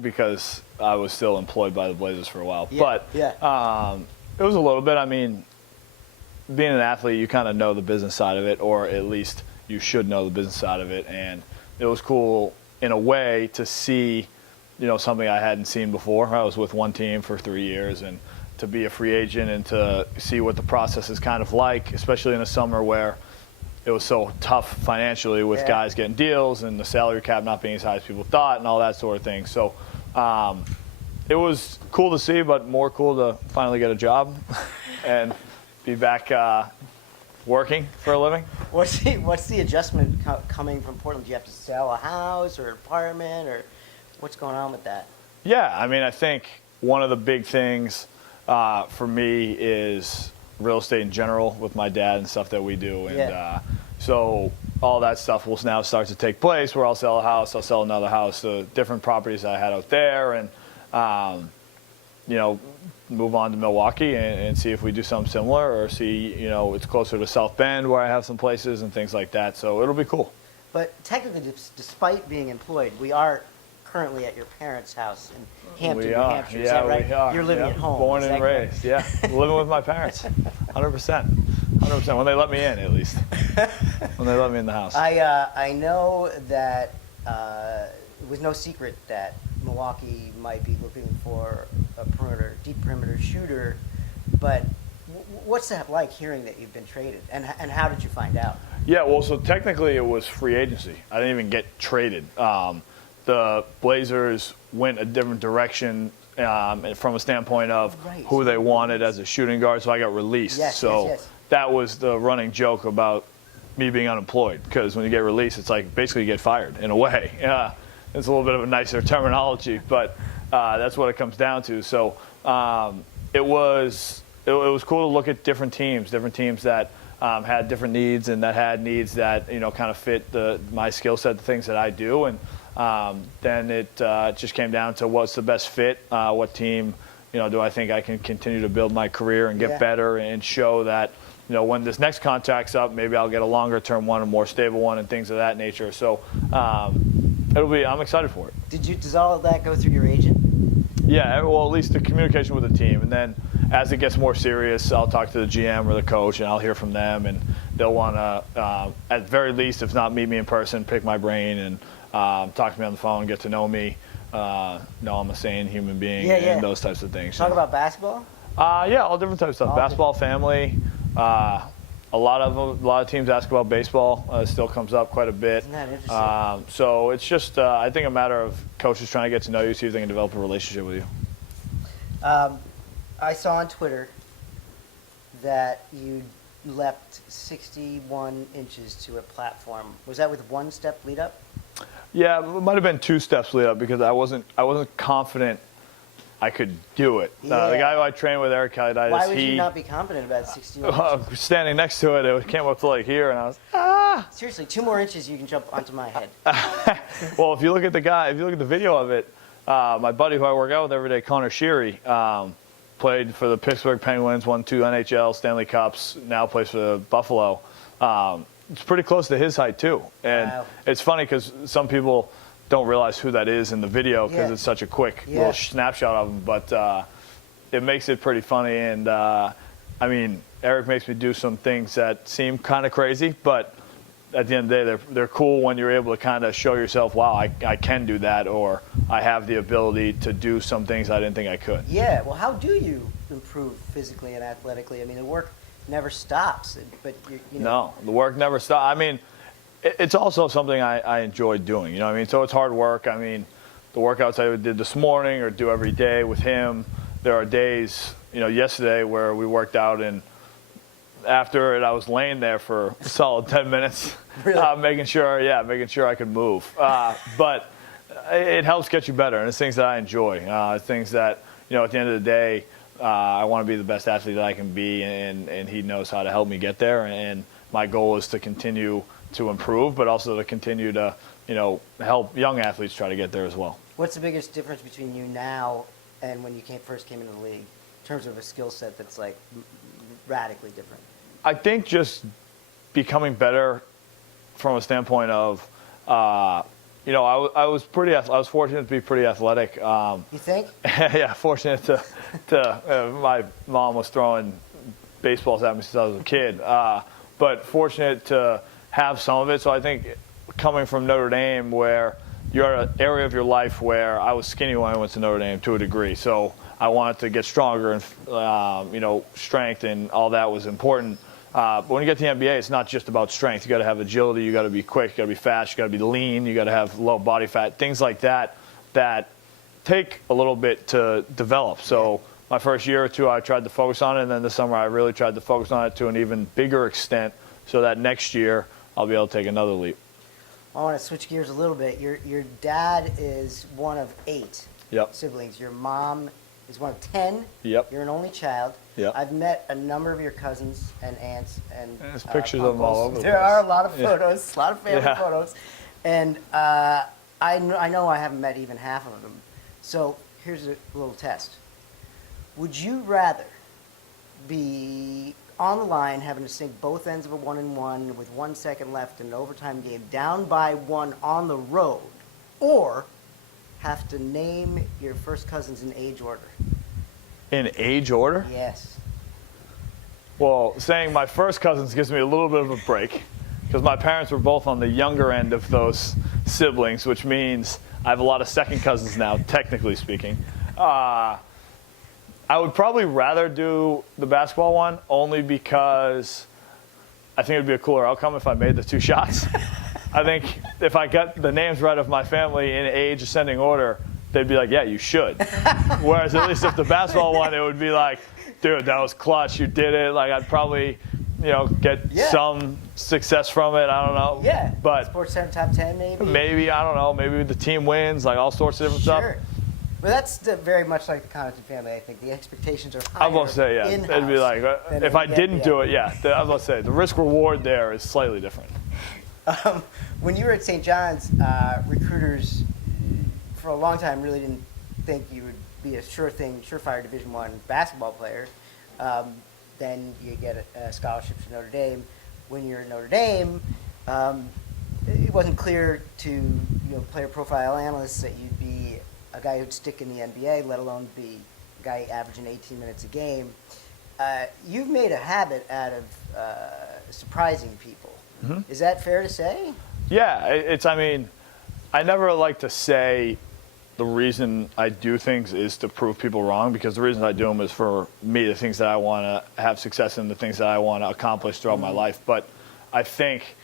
because I was still employed by the Blazers for a while. Yeah, But it was a little bit. I mean, being an athlete, you kind of know the business side of it, or at least you should know the business side of it. And it was cool in a way to see, something I hadn't seen before. I was with one team for 3 years, and to be a free agent and to see what the process is kind of like, especially in the summer where it was so tough financially with guys getting deals and the salary cap not being as high as people thought and all that sort of thing. So it was cool to see, but more cool to finally get a job and be back working for a living. What's the adjustment coming from Portland? Do you have to sell a house or apartment, or what's going on with that? Yeah, I mean, I think one of the big things for me is real estate in general with my dad and stuff that we do. And so all that stuff will now start to take place where I'll sell a house, I'll sell another house, the different properties I had out there, and, move on to Milwaukee and see if we do something similar, or see, it's closer to South Bend where I have some places and things like that. So it'll be cool. But technically, despite being employed, we are currently at your parents' house in Hampton, New Hampshire. Is that right? We are. You're living at home. Born and raised, living with my parents, 100%. 100%, when they let me in, at least. When they let me in the house. I know that it was no secret that Milwaukee might be looking for a deep perimeter shooter, but what's that like, hearing that you've been traded, and how did you find out? Yeah, well, so technically it was free agency. I didn't even get traded. The Blazers went a different direction from a standpoint of who they wanted as a shooting guard, so I got released. Yes. That was the running joke about me being unemployed, because when you get released, it's like basically you get fired in a way. It's a little bit of a nicer terminology, but that's what it comes down to. So it was cool to look at different teams that had different needs, and that had needs that kind of fit my skill set, the things that I do, and then it just came down to what's the best fit, what team do I think I can continue to build my career and get better and show that when this next contract's up, maybe I'll get a longer term one, a more stable one, and things of that nature. So I'm excited for it. Does all of that go through your agent? Yeah, well, at least the communication with the team, and then as it gets more serious, I'll talk to the GM or the coach, and I'll hear from them, and they'll want to, at very least, if not meet me in person, pick my brain and talk to me on the phone, get to know me, know I'm a sane human being, and those types of things. Talk about basketball? All different types of stuff. Basketball, family. A lot of teams ask about baseball. It still comes up quite a bit. Isn't that interesting? So it's just, I think, a matter of coaches trying to get to know you, see if they can develop a relationship with you. I saw on Twitter that you leapt 61 inches to a platform. Was that with one step lead up? Yeah, it might have been 2 steps lead up, because I wasn't confident I could do it. The guy who I trained with, Eric Kelley, why would you not be confident about 61 inches? Standing next to it came up to like here, and I was, Seriously, 2 more inches, you can jump onto my head. Well, if you look at the video of it, my buddy who I work out with every day, Connor Sheary, played for the Pittsburgh Penguins, won 2 NHL Stanley Cups, now plays for Buffalo. It's pretty close to his height too. And it's funny because some people don't realize who that is in the video, because it's such a quick little snapshot of him, but it makes it pretty funny. And I mean, Eric makes me do some things that seem kind of crazy, but at the end of the day, they're cool when you're able to kind of show yourself, wow, I can do that, or I have the ability to do some things I didn't think I could. Yeah, well, how do you improve physically and athletically? I mean, the work never stops, but No, the work never stops. I mean, it's also something I enjoy doing, what I mean? So it's hard work. I mean, the workouts I did this morning or do every day with him, there are days, yesterday where we worked out, and after it, I was laying there for a solid 10 minutes, really? making sure I could move. But it helps get you better, and it's things that I enjoy. Things that, at the end of the day, I want to be the best athlete that I can be, and he knows how to help me get there. And my goal is to continue to improve, but also to continue to, help young athletes try to get there as well. What's the biggest difference between you now and when you first came into the league, in terms of a skill set that's like radically different? I think just becoming better from a standpoint of I was I was fortunate to be pretty athletic. You think? Yeah, fortunate my mom was throwing baseballs at me since I was a kid, but fortunate to have some of it. So I think coming from Notre Dame, where you're at an area of your life where I was skinny when I went to Notre Dame to a degree, so I wanted to get stronger and strength and all that was important. But when you get to the NBA, it's not just about strength. You got to have agility. You got to be quick. You got to be fast. You got to be lean. You got to have low body fat. Things like that take a little bit to develop. So my first year or two, I tried to focus on it, and then this summer I really tried to focus on it to an even bigger extent, so that next year I'll be able to take another leap. I want to switch gears a little bit. Your dad is one of 8 siblings. Your mom is one of 10. Yep. You're an only child. Yep. I've met a number of your cousins and aunts and there's pictures of them all over the place. There are a lot of photos, a lot of family photos, and I know I haven't met even half of them. So here's a little test. Would you rather be on the line having to sink both ends of a 1-and-1 with 1 second left in an overtime game, down by 1 on the road, or have to name your first cousins in age order? In age order? Yes. Well, saying my first cousins gives me a little bit of a break, because my parents were both on the younger end of those siblings, which means I have a lot of second cousins now, technically speaking. I would probably rather do the basketball one, only because I think it would be a cooler outcome if I made the 2 shots. I think if I got the names right of my family in age ascending order, they'd be like, yeah, you should. Whereas at least if the basketball one, it would be like, dude, that was clutch. You did it. Like, I'd probably, get some success from it. I don't know. Yeah. But Sports Center top 10, maybe. Maybe, I don't know. Maybe the team wins, like all sorts of different stuff. But that's very much like the Connaughton family. I think the expectations are higher. I was going to say, yeah. It'd be like, if I didn't do it, I was going to say, the risk reward there is slightly different. When you were at St. John's, recruiters for a long time really didn't think you would be a surefire Division I basketball player. Then you get a scholarship to Notre Dame. When you're at Notre Dame, it wasn't clear to player profile analysts that you'd be a guy who'd stick in the NBA, let alone be a guy averaging 18 minutes a game. You've made a habit out of surprising people. Mm-hmm. Is that fair to say? Yeah, I never like to say the reason I do things is to prove people wrong, because the reason I do them is for me, the things that I want to have success in, the things that I want to accomplish throughout my life. But I think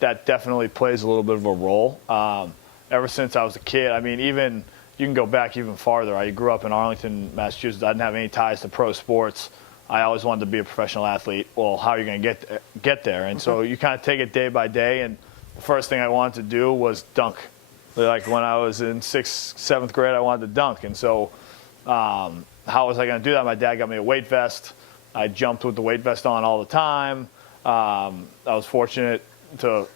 that definitely plays a little bit of a role. Ever since I was a kid, even you can go back even farther. I grew up in Arlington, Massachusetts. I didn't have any ties to pro sports. I always wanted to be a professional athlete. Well, how are you going to get there? And so you kind of take it day by day. And the first thing I wanted to do was dunk. Like when I was in 6th, 7th grade, I wanted to dunk. And so how was I going to do that? My dad got me a weight vest. I jumped with the weight vest on all the time. I was fortunate to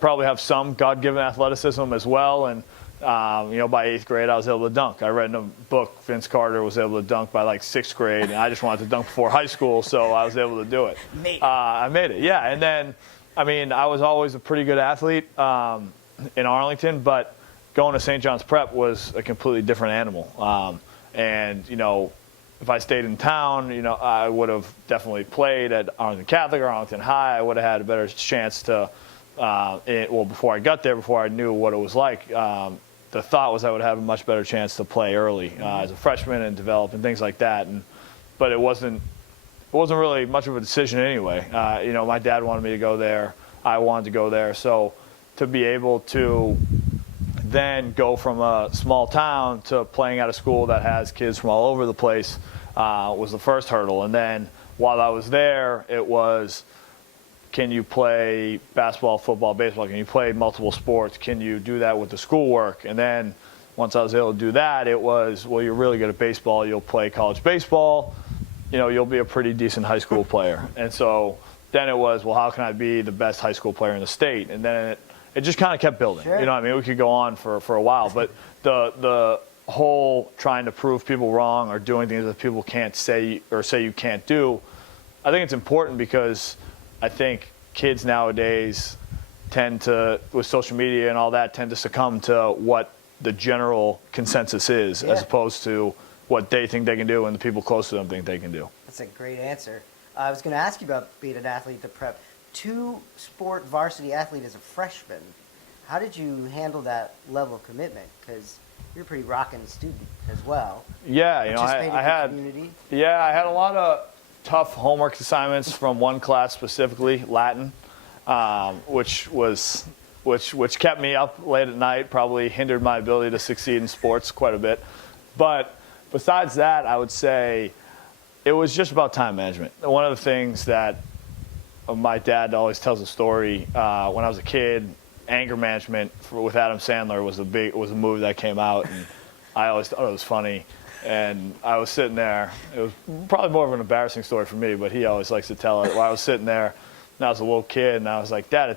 probably have some God-given athleticism as well. And by 8th grade, I was able to dunk. I read in a book, Vince Carter was able to dunk by like 6th grade, and I just wanted to dunk before high school, so I was able to do it. I made it, yeah. And then, I was always a pretty good athlete in Arlington, but going to St. John's Prep was a completely different animal. If I stayed in town, I would have definitely played at Arlington Catholic or Arlington High. I would have had a better chance to, before I got there, before I knew what it was like, the thought was I would have a much better chance to play early as a freshman and develop and things like that. But it wasn't really much of a decision anyway. My dad wanted me to go there. I wanted to go there. So to be able to then go from a small town to playing at a school that has kids from all over the place was the first hurdle. And then while I was there, it was, can you play basketball, football, baseball? Can you play multiple sports? Can you do that with the schoolwork? And then once I was able to do that, it was, well, you're really good at baseball. You'll play college baseball. You'll be a pretty decent high school player. And so then it was, well, how can I be the best high school player in the state? And then it just kind of kept building. Sure. We could go on for a while. But the whole trying to prove people wrong or doing things that people can't say or say you can't do, I think it's important because I think kids nowadays tend to, with social media and all that, tend to succumb to what the general consensus is, as opposed to what they think they can do and the people close to them think they can do. That's a great answer. I was going to ask you about being an athlete at the prep. Two-sport varsity athlete as a freshman. How did you handle that level of commitment? Because you're a pretty rocking student as well. Yeah, you know, I had a lot of tough homework assignments from one class specifically, Latin, which kept me up late at night, probably hindered my ability to succeed in sports quite a bit. But besides that, I would say it was just about time management. One of the things that my dad always tells a story when I was a kid, anger management with Adam Sandler was a movie that came out, and I always thought it was funny. And I was sitting there. It was probably more of an embarrassing story for me, but he always likes to tell it. While I was sitting there, and I was a little kid, and I was like, Dad,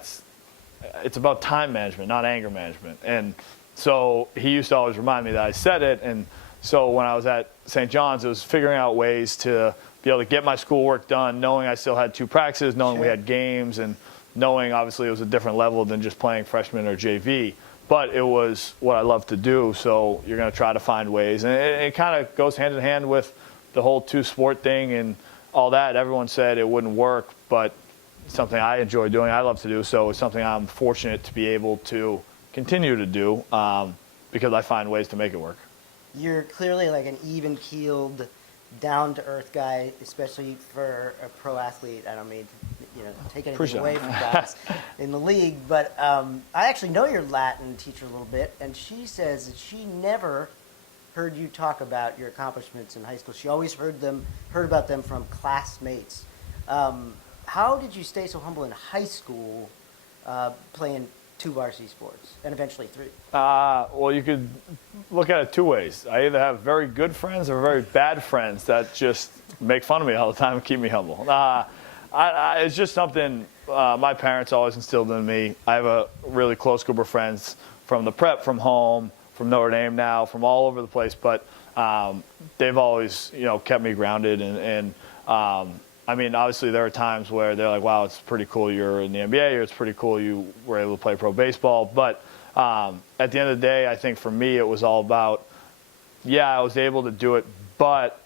it's about time management, not anger management. And so he used to always remind me that I said it. And so when I was at St. John's, it was figuring out ways to be able to get my schoolwork done, knowing I still had 2 practices, knowing we had games, and knowing obviously it was a different level than just playing freshman or JV. But it was what I love to do, so you're going to try to find ways. And it kind of goes hand in hand with the whole 2-sport thing and all that. Everyone said it wouldn't work, but it's something I enjoy doing, I love to do, so it's something I'm fortunate to be able to continue to do because I find ways to make it work. You're clearly like an even-keeled, down-to-earth guy, especially for a pro athlete. I don't mean to take anything away from guys in the league, but I actually know your Latin teacher a little bit, and she says that she never heard you talk about your accomplishments in high school. She always heard about them from classmates. How did you stay so humble in high school, playing 2 varsity sports and eventually 3? Well, you could look at it 2 ways. I either have very good friends or very bad friends that just make fun of me all the time and keep me humble. It's just something my parents always instilled in me. I have a really close group of friends from the prep, from home, from Notre Dame now, from all over the place. But they've always, kept me grounded. And I mean, obviously there are times where they're like, wow, it's pretty cool you're in the NBA, or it's pretty cool you were able to play pro baseball. But at the end of the day, I think for me it was all about, I was able to do it, but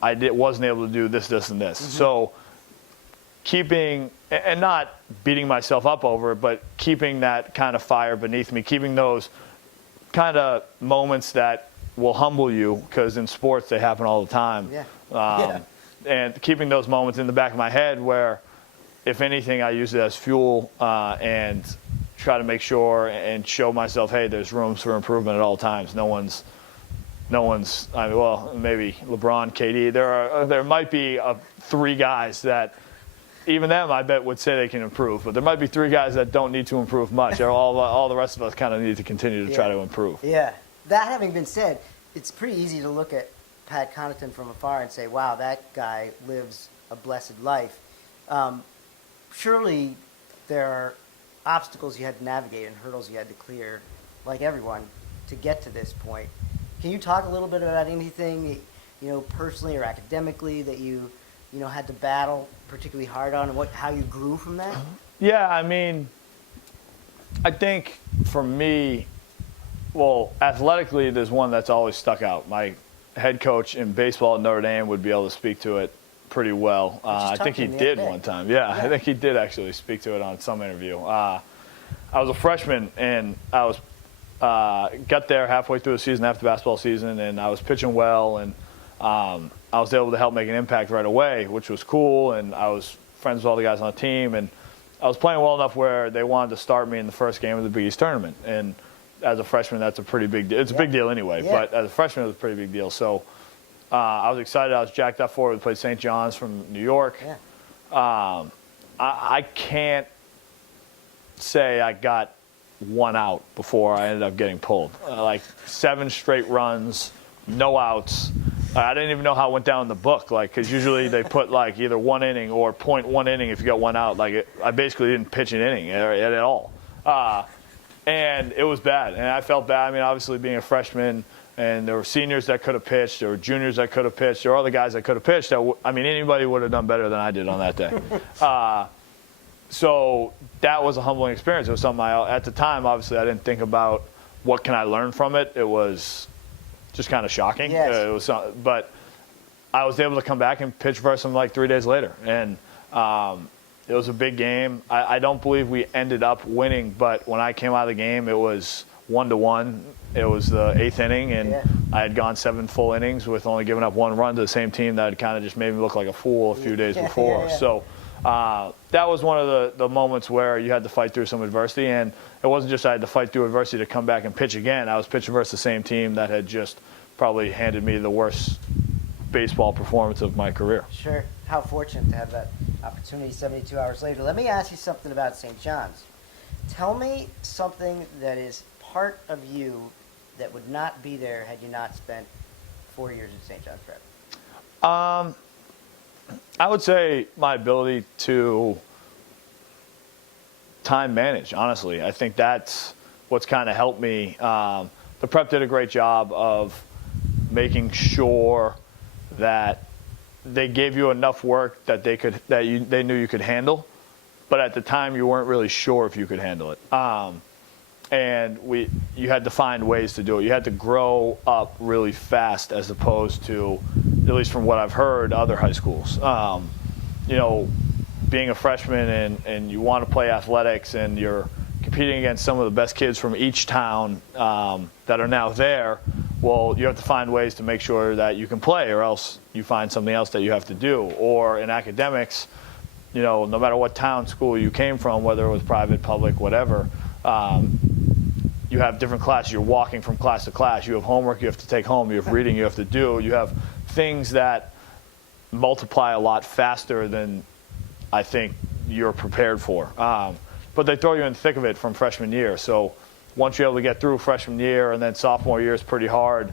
I wasn't able to do this, this, and this. Mm-hmm. So keeping, and not beating myself up over it, but keeping that kind of fire beneath me, keeping those kind of moments that will humble you, because in sports they happen all the time. And keeping those moments in the back of my head where, if anything, I use it as fuel and try to make sure and show myself, hey, there's rooms for improvement at all times. No one's. I mean, well, maybe LeBron, KD. There might be 3 guys that, even them, I bet, would say they can improve. But there might be 3 guys that don't need to improve much. All the rest of us kind of need to continue to try to improve. Yeah. That having been said, it's pretty easy to look at Pat Connaughton from afar and say, wow, that guy lives a blessed life. Surely there are obstacles you had to navigate and hurdles you had to clear, like everyone, to get to this point. Can you talk a little bit about anything, personally or academically that you had to battle particularly hard on, and how you grew from that? Yeah, I mean, I think for me, well, athletically, there's one that's always stuck out. My head coach in baseball at Notre Dame would be able to speak to it pretty well. I think he did one time. Yeah, I think he did actually speak to it on some interview. I was a freshman, and I was got there halfway through the season, after the basketball season, and I was pitching well, and I was able to help make an impact right away, which was cool, and I was friends with all the guys on the team, and I was playing well enough where they wanted to start me in the first game of the Big East tournament. And as a freshman, that's a pretty big deal. It's a big deal anyway, but as a freshman, it was a pretty big deal. So I was excited. I was jacked up for it. We played St. John's from New York. I can't say I got one out before I ended up getting pulled. Like 7 straight runs, no outs. I didn't even know how it went down in the book, because usually they put either 1 inning or 0.1 inning if you got 1 out. I basically didn't pitch an inning at all. And it was bad, and I felt bad. I mean, obviously being a freshman, and there were seniors that could have pitched, there were juniors that could have pitched, there were other guys that could have pitched. Anybody would have done better than I did on that day. so that was a humbling experience. It was something at the time, obviously, I didn't think about what can I learn from it. It was just kind of shocking. Yes. But I was able to come back and pitch versus him like 3 days later. And it was a big game. I don't believe we ended up winning, but when I came out of the game, it was 1-1. It was the 8th inning, and I had gone 7 full innings with only giving up 1 run to the same team that had kind of just made me look like a fool a few days before. So that was one of the moments where you had to fight through some adversity, and it wasn't just I had to fight through adversity to come back and pitch again. I was pitching versus the same team that had just probably handed me the worst baseball performance of my career. Sure. How fortunate to have that opportunity 72 hours later. Let me ask you something about St. John's. Tell me something that is part of you that would not be there had you not spent 4 years at St. John's Prep. I would say my ability to time manage, honestly. I think that's what's kind of helped me. The prep did a great job of making sure that they gave you enough work that they knew you could handle, but at the time you weren't really sure if you could handle it. And you had to find ways to do it. You had to grow up really fast, as opposed to, at least from what I've heard, other high schools. Being a freshman and you want to play athletics and you're competing against some of the best kids from each town that are now there, well, you have to find ways to make sure that you can play, or else you find something else that you have to do. Or in academics, no matter what town, school you came from, whether it was private, public, whatever, you have different classes. You're walking from class to class. You have homework you have to take home. You have reading you have to do. You have things that multiply a lot faster than I think you're prepared for. But they throw you in the thick of it from freshman year. So once you're able to get through freshman year, and then sophomore year is pretty hard.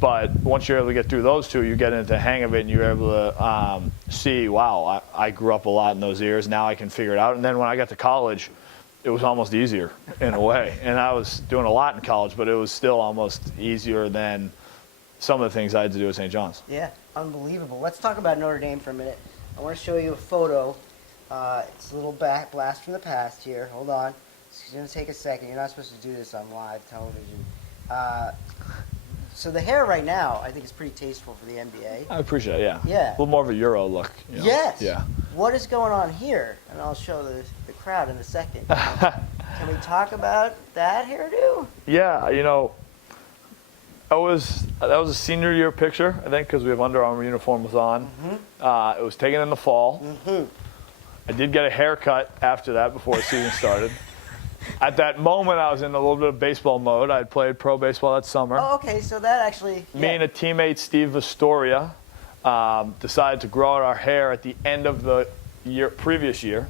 But once you're able to get through those two, you get into the hang of it, and you're able to see, wow, I grew up a lot in those years. Now I can figure it out. And then when I got to college, it was almost easier in a way. And I was doing a lot in college, but it was still almost easier than some of the things I had to do at St. John's. Yeah, unbelievable. Let's talk about Notre Dame for a minute. I want to show you a photo. It's a little blast from the past here. Hold on. It's going to take a second. You're not supposed to do this on live television. So the hair right now, I think, is pretty tasteful for the NBA. I appreciate it, yeah. Yeah. A little more of a Euro look. Yes. Yeah. What is going on here? And I'll show the crowd in a second. Can we talk about that hairdo? Yeah, that was a senior year picture, I think, because we have Under Armour uniforms on. Mm-hmm. It was taken in the fall. Mm-hmm. I did get a haircut after that before the season started. At that moment, I was in a little bit of baseball mode. I had played pro baseball that summer. Oh, okay, so that actually... Me and a teammate, Steve Vastoria, decided to grow out our hair at the end of the previous year.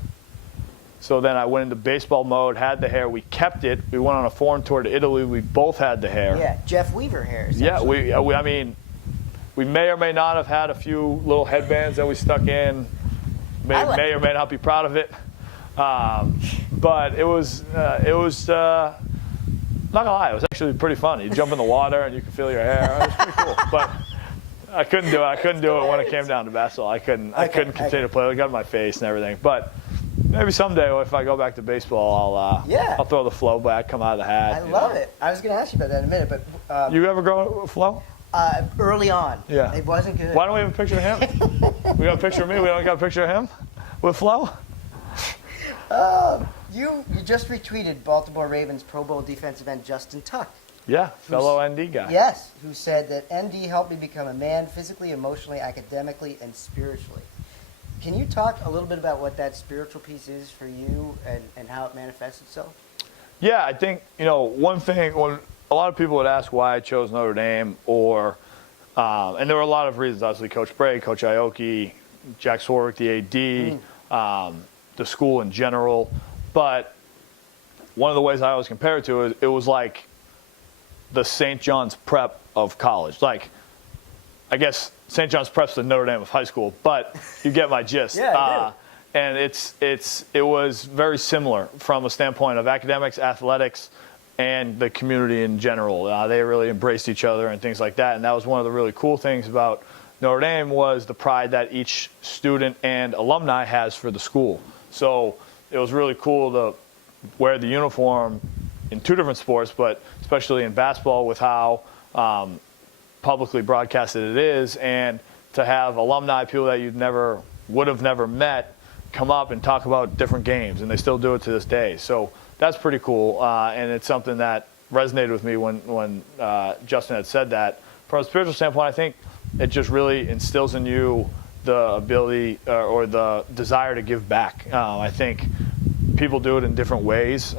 So then I went into baseball mode, had the hair. We kept it. We went on a foreign tour to Italy. We both had the hair. Yeah, Jeff Weaver hair. Yeah, we may or may not have had a few little headbands that we stuck in. May or may not be proud of it. But it was not gonna lie, it was actually pretty fun. You jump in the water and you can feel your hair. It was pretty cool. But I couldn't do it. I couldn't do it when it came down to basketball. I couldn't continue to play. I got in my face and everything. But maybe someday, if I go back to baseball, I'll throw the flow back, come out of the hat. I love it. I was gonna ask you about that in a minute, but you ever grow a flow? Early on. Yeah. It wasn't good. Why don't we have a picture of him? We got a picture of me. We don't got a picture of him with flow. You just retweeted Baltimore Ravens Pro Bowl defensive end Justin Tuck. Yeah, fellow ND guy. Yes, who said that ND helped me become a man physically, emotionally, academically, and spiritually. Can you talk a little bit about what that spiritual piece is for you and how it manifests itself? Yeah, I think, one thing, when a lot of people would ask why I chose Notre Dame, and there were a lot of reasons, obviously Coach Bray, Coach Aoki, Jack Swarwick, the AD, the school in general. But one of the ways I always compare it to is it was like the St. John's Prep of college. Like, I guess St. John's Prep's the Notre Dame of high school, but you get my gist. Yeah, and it was very similar from a standpoint of academics, athletics, and the community in general. They really embraced each other and things like that. And that was one of the really cool things about Notre Dame was the pride that each student and alumni has for the school. So it was really cool to wear the uniform in 2 different sports, but especially in basketball with how publicly broadcasted it is, and to have alumni, people that you would have never met, come up and talk about different games, and they still do it to this day. So that's pretty cool, and it's something that resonated with me when Justin had said that. From a spiritual standpoint, I think it just really instills in you the ability or the desire to give back. I think people do it in different ways.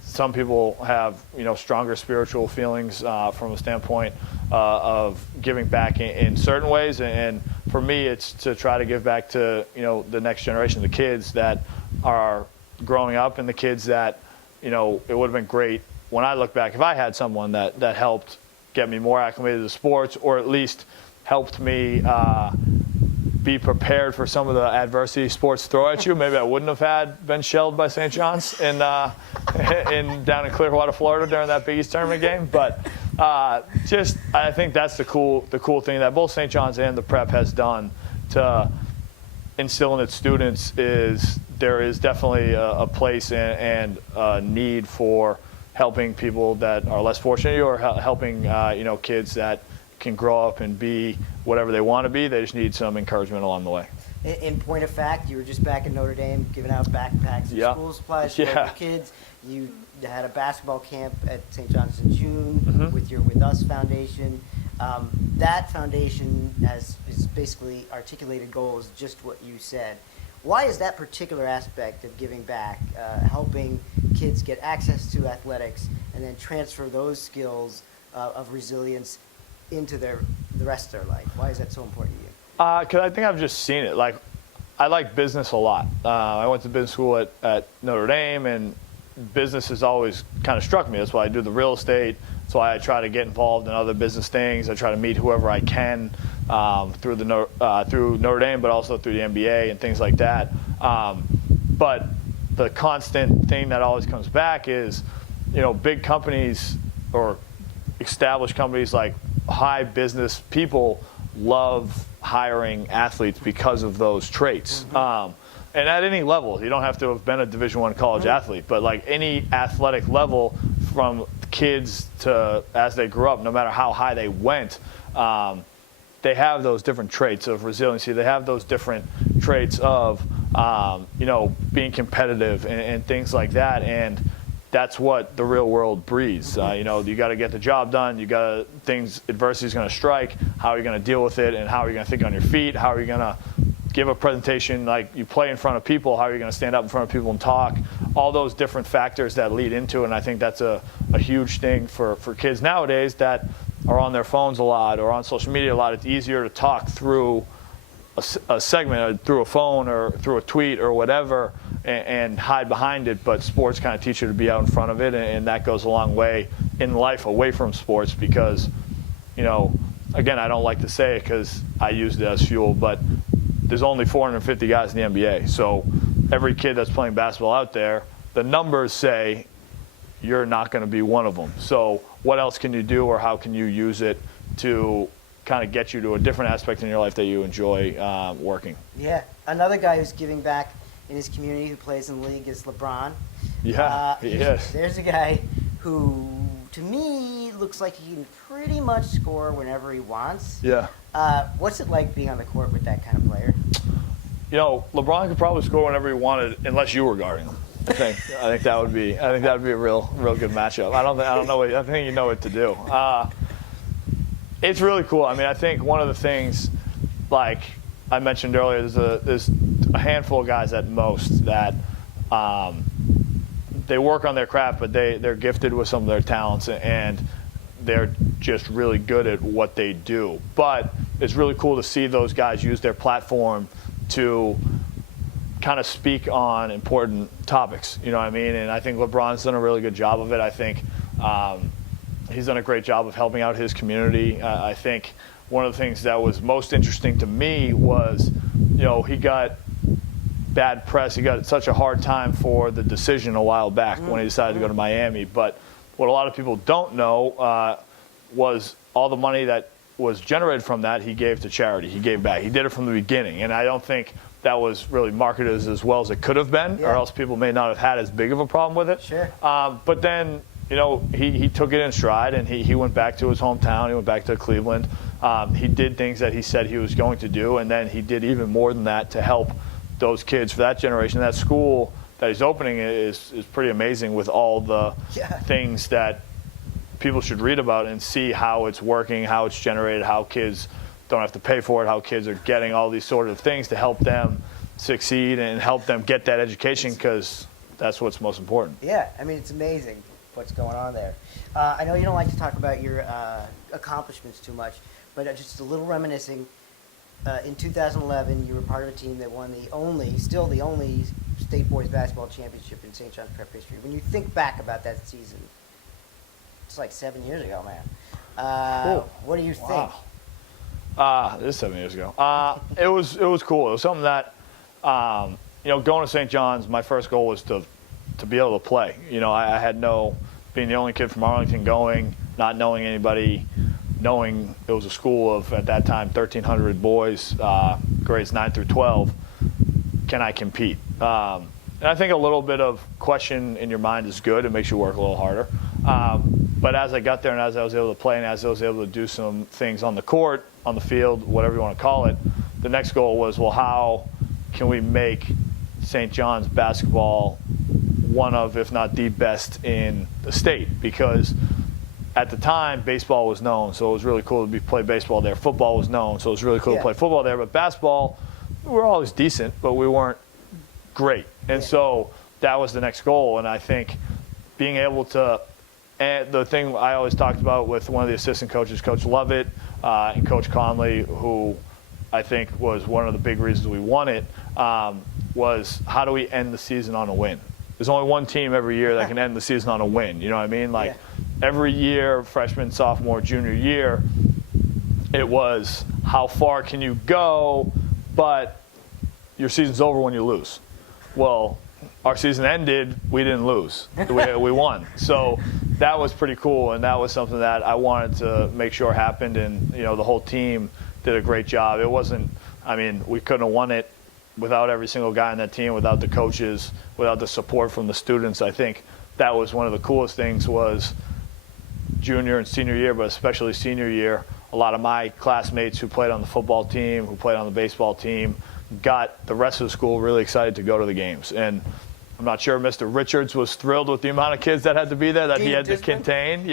Some people have, stronger spiritual feelings from a standpoint of giving back in certain ways. And for me, it's to try to give back to, the next generation, the kids that are growing up, and the kids that, it would have been great when I look back if I had someone that helped get me more acclimated to sports, or at least helped me be prepared for some of the adversity sports throw at you. Maybe I wouldn't have been shelled by St. John's down in Clearwater, Florida during that Big East tournament game. But I think that's the cool thing that both St. John's and the Prep has done to instill in its students is there is definitely a place and a need for helping people that are less fortunate, or helping kids that can grow up and be whatever they want to be. They just need some encouragement along the way. In point of fact, you were just back in Notre Dame giving out backpacks and school supplies to local kids. You had a basketball camp at St. John's in June with your With Us Foundation. That foundation has basically articulated goals, just what you said. Why is that particular aspect of giving back, helping kids get access to athletics and then transfer those skills of resilience into the rest of their life? Why is that so important to you? Because I think I've just seen it. Like, I like business a lot. I went to business school at Notre Dame, and business has always kind of struck me. That's why I do the real estate. That's why I try to get involved in other business things. I try to meet whoever I can through Notre Dame, but also through the NBA and things like that. But the constant thing that always comes back is, big companies or established companies, like high business people, love hiring athletes because of those traits. And at any level, you don't have to have been a Division I college athlete, but like any athletic level, from kids to as they grew up, no matter how high they went, they have those different traits of resiliency. They have those different traits of, being competitive and things like that. And that's what the real world breeds. You got to get the job done. Adversity is going to strike. How are you going to deal with it? And how are you going to think on your feet? How are you going to give a presentation? Like, you play in front of people. How are you going to stand up in front of people and talk? All those different factors that lead into it. And I think that's a huge thing for kids nowadays that are on their phones a lot or on social media a lot. It's easier to talk through a segment, or through a phone, or through a tweet, or whatever, and hide behind it. But sports kind of teach you to be out in front of it, and that goes a long way in life away from sports. Because, again, I don't like to say it because I used it as fuel, but there's only 450 guys in the NBA. So every kid that's playing basketball out there, the numbers say you're not going to be one of them. So what else can you do, or how can you use it to kind of get you to a different aspect in your life that you enjoy working? Yeah. Another guy who's giving back in his community, who plays in the league, is LeBron. Yeah, he is. There's a guy who, to me, looks like he can pretty much score whenever he wants. Yeah. What's it like being on the court with that kind of player? LeBron could probably score whenever he wanted, unless you were guarding him. I think that would be a real good matchup. I think you know what to do. It's really cool. I mean, I think one of the things, like I mentioned earlier, there's a handful of guys at most that they work on their craft, but they're gifted with some of their talents, and they're just really good at what they do. But it's really cool to see those guys use their platform to kind of speak on important topics, you know what I mean? And I think LeBron's done a really good job of it. I think he's done a great job of helping out his community. I think one of the things that was most interesting to me was, he got bad press. He got such a hard time for the decision a while back when he decided to go to Miami. But what a lot of people don't know was all the money that was generated from that he gave to charity. He gave back. He did it from the beginning. And I don't think that was really marketed as well as it could have been, or else people may not have had as big of a problem with it. Sure. But then, he took it in stride, and he went back to his hometown. He went back to Cleveland. He did things that he said he was going to do, and then he did even more than that to help those kids for that generation. That school that he's opening is pretty amazing, with all the things that people should read about and see how it's working, how it's generated, how kids don't have to pay for it, how kids are getting all these sort of things to help them succeed and help them get that education, because that's what's most important. Yeah, I mean, it's amazing what's going on there. I know you don't like to talk about your accomplishments too much, but just a little reminiscing. In 2011, you were part of a team that won still the only state boys basketball championship in St. John's Prep history. When you think back about that season, it's like 7 years ago, man. What do you think? This is 7 years ago. It was cool. It was something that, going to St. John's, my first goal was to be able to play. I had being the only kid from Arlington going, not knowing anybody, knowing it was a school of, at that time, 1,300 boys, grades 9 through 12. Can I compete? And I think a little bit of question in your mind is good. It makes you work a little harder. But as I got there and as I was able to play and as I was able to do some things on the court, on the field, whatever you want to call it, the next goal was, well, how can we make St. John's basketball one of, if not the best in the state? Because at the time, baseball was known, so it was really cool to play baseball there. Football was known, so it was really cool to play football there. But basketball, we were always decent, but we weren't great. And so that was the next goal. And I think being able to, and the thing I always talked about with one of the assistant coaches, Coach Lovett, and Coach Conley, who I think was one of the big reasons we won it, was how do we end the season on a win? There's only one team every year that can end the season on a win. You know what I mean? Like every year, freshman, sophomore, junior year, it was how far can you go, but your season's over when you lose. Well, our season ended, we didn't lose. We won. So that was pretty cool, and that was something that I wanted to make sure happened, and the whole team did a great job. It wasn't, we couldn't have won it without every single guy on that team, without the coaches, without the support from the students. I think that was one of the coolest things was junior and senior year, but especially senior year, a lot of my classmates who played on the football team, who played on the baseball team, got the rest of the school really excited to go to the games. And I'm not sure Mr. Richards was thrilled with the amount of kids that had to be there, that he had to contain.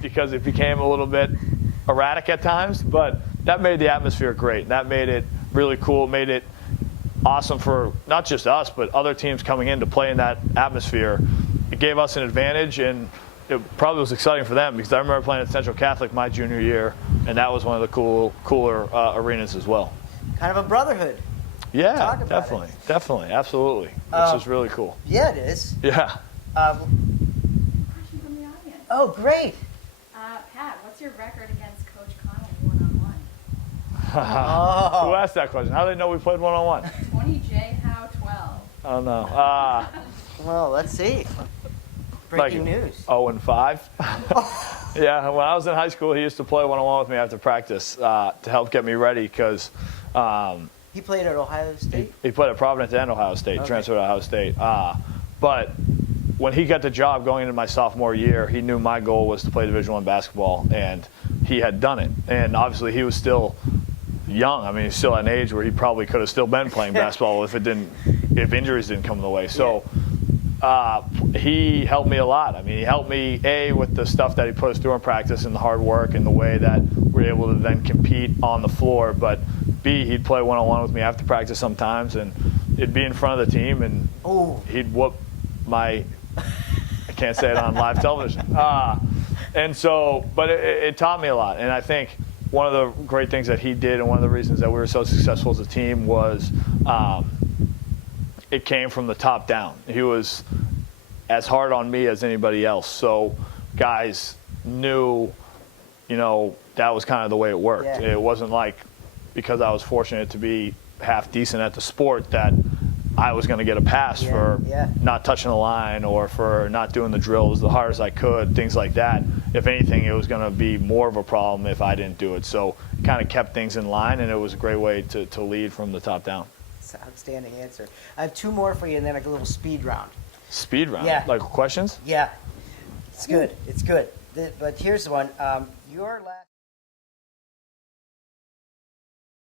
Because it became a little bit erratic at times. But that made the atmosphere great. That made it really cool. It made it awesome for not just us, but other teams coming in to play in that atmosphere. It gave us an advantage, and it probably was exciting for them, because I remember playing at Central Catholic my junior year, and that was one of the cooler arenas as well. Kind of a brotherhood. Yeah, definitely, absolutely. This is really cool. Yeah, it is. Yeah. Question from the audience. Oh, great. Pat, what's your record against Coach Connaughton one-on-one? Who asked that question? How do they know we played one-on-one? 20J How 12. I don't know. Well, let's see. Breaking news. 0-5. Yeah, when I was in high school, he used to play one-on-one with me after practice to help get me ready, because he played at Ohio State? He played at Providence and Ohio State, transferred to Ohio State. But when he got the job going into my sophomore year, he knew my goal was to play Division I basketball, and he had done it. And obviously he was still young. He's still at an age where he probably could have still been playing basketball if injuries didn't come the way. So he helped me a lot. He helped me, A, with the stuff that he put us through in practice and the hard work and the way that we're able to then compete on the floor. But B, he'd play one-on-one with me after practice sometimes, and it'd be in front of the team, and he'd whoop my – I can't say it on live television. And so – but it taught me a lot. And I think one of the great things that he did, and one of the reasons that we were so successful as a team, was it came from the top down. He was as hard on me as anybody else. So guys knew, that was kind of the way it worked. Yeah. It wasn't like because I was fortunate to be half decent at the sport that I was going to get a pass for not touching the line or for not doing the drills the hardest I could, things like that. If anything, it was going to be more of a problem if I didn't do it. So it kind of kept things in line, and it was a great way to lead from the top down. That's an outstanding answer. I have two more for you, and then like a little speed round. Speed round. Yeah. Like questions? Yeah, it's good. It's good. But here's one. Your last.